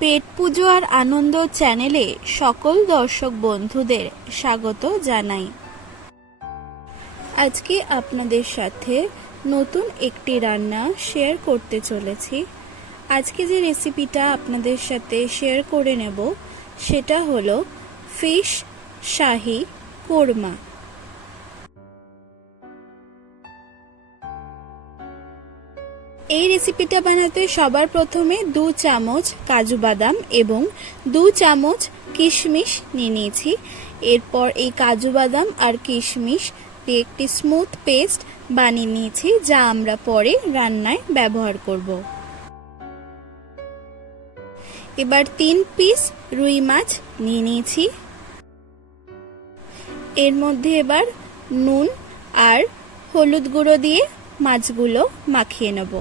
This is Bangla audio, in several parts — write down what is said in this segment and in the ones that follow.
পেট পুজো আর আনন্দ চ্যানেলে সকল দর্শক বন্ধুদের স্বাগত জানাই। আজকে আপনাদের সাথে নতুন একটি রান্না শেয়ার করতে চলেছি। আজকে যে রেসিপিটা আপনাদের সাথে শেয়ার করে নেব সেটা হলো ফিশ শাহি কোরমা। এই রেসিপিটা বানাতে সবার প্রথমে 2 চামচ কাজু বাদাম এবং 2 চামচ কিশমিশ নিয়ে নিয়েছি। এরপর এই কাজু বাদাম আর কিশমিশ দিয়ে একটি স্মুথ পেস্ট বানিয়ে নিয়েছি, যা আমরা পরে রান্নায় ব্যবহার করব। এবার 3 পিস রুই মাছ নিয়ে নিয়েছি। এর মধ্যে এবার নুন আর হলুদ গুঁড়ো দিয়ে মাছগুলো মাখিয়ে নেব।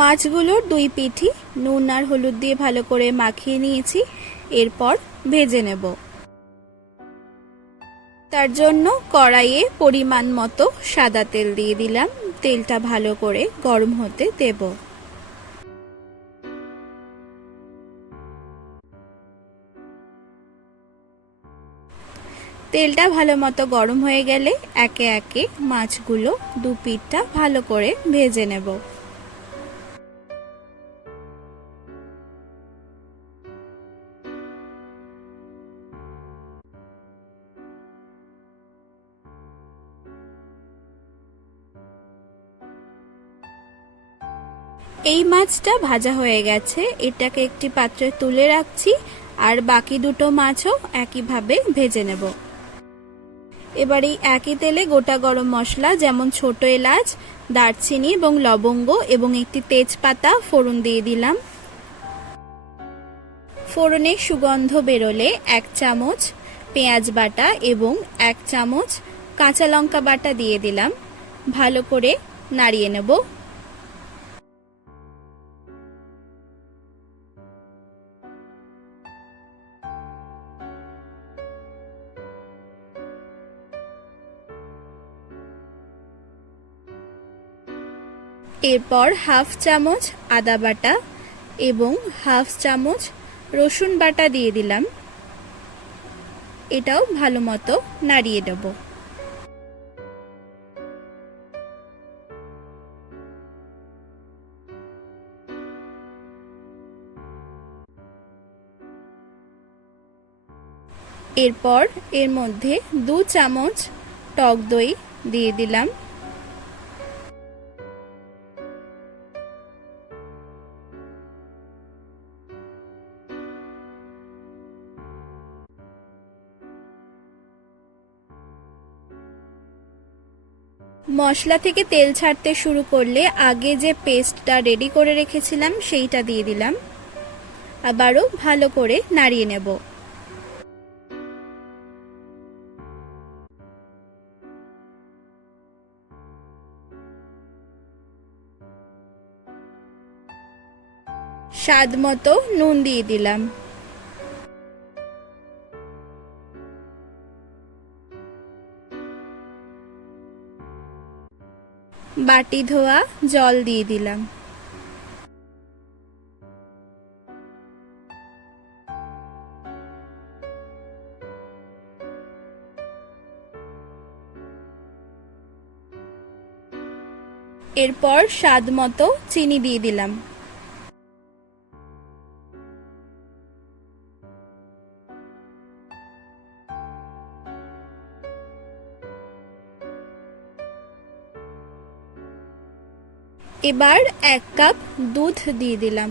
মাছগুলোর 2 পিঠি নুন আর হলুদ দিয়ে ভালো করে মাখিয়ে নিয়েছি। এরপর ভেজে নেব। তার জন্য কড়াইয়ে পরিমাণ মতো সাদা তেল দিয়ে দিলাম। তেলটা ভালো করে গরম হতে দেব। তেলটা ভালো মতো গরম হয়ে গেলে একে একে মাছগুলো 2 পিঠটা ভালো করে ভেজে নেব। এই মাছটা ভাজা হয়ে গেছে, এটাকে একটি পাত্রে তুলে রাখছি। আর বাকি দুটো মাছও একইভাবে ভেজে নেব। এবার এই একই তেলে গোটা গরম মশলা যেমন ছোট এলাচ, দারচিনি এবং লবঙ্গ এবং একটি তেজপাতা ফোড়ন দিয়ে দিলাম। ফোড়নে সুগন্ধ বেরোলে 1 চামচ পেঁয়াজ বাটা এবং 1 চামচ কাঁচা লঙ্কা বাটা দিয়ে দিলাম। ভালো করে নাড়িয়ে নেব। এরপর 1/2 চামচ আদা বাটা এবং 1/2 চামচ রসুন বাটা দিয়ে দিলাম। এটাও ভালো মতো নাড়িয়ে দেব। এরপর এর মধ্যে 2 চামচ টক দই দিয়ে দিলাম। মশলা থেকে তেল ছাড়তে শুরু করলে আগে যে পেস্টটা রেডি করে রেখেছিলাম সেইটা দিয়ে দিলাম। আবারও ভালো করে নাড়িয়ে নেব। স্বাদ মতো নুন দিয়ে দিলাম। বাটি ধোয়া জল দিয়ে দিলাম। এরপর স্বাদ মতো চিনি দিয়ে দিলাম। এবার 1 কাপ দুধ দিয়ে দিলাম।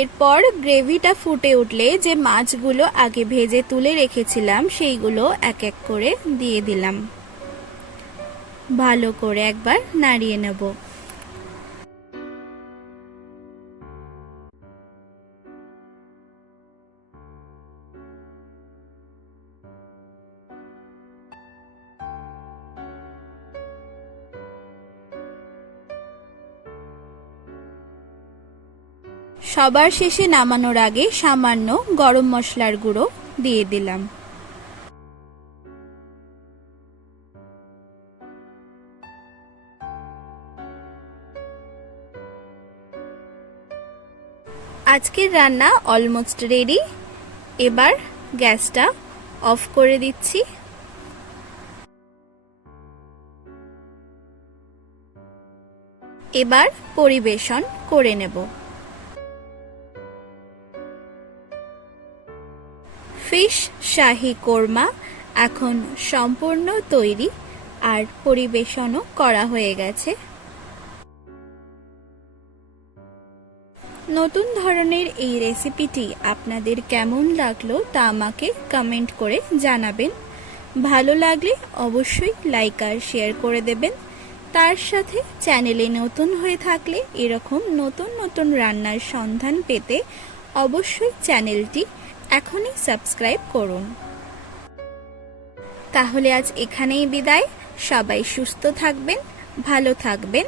এরপর গ্রেভিটা ফুটে উঠলে যে মাছগুলো আগে ভেজে তুলে রেখেছিলাম সেইগুলো এক এক করে দিয়ে দিলাম। ভালো করে একবার নাড়িয়ে নেব। সবার শেষে নামানোর আগে সামান্য গরম মশলার গুঁড়ো দিয়ে দিলাম। আজকের রান্না অলমোস্ট রেডি। এবার গ্যাসটা অফ করে দিচ্ছি। এবার পরিবেশন করে নেব। ফিশ শাহী কোরমা এখন সম্পূর্ণ তৈরি আর পরিবেশনও করা হয়ে গেছে। নতুন ধরনের এই রেসিপিটি আপনাদের কেমন লাগলো তা আমাকে কমেন্ট করে জানাবেন। ভালো লাগলে অবশ্যই লাইক আর শেয়ার করে দেবেন। তার সাথে চ্যানেলে নতুন হয়ে থাকলে এরকম নতুন নতুন রান্নার সন্ধান পেতে অবশ্যই চ্যানেলটি এখনই সাবস্ক্রাইব করুন। তাহলে আজ এখানেই বিদায়। সবাই সুস্থ থাকবেন, ভালো থাকবেন।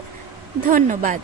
ধন্যবাদ।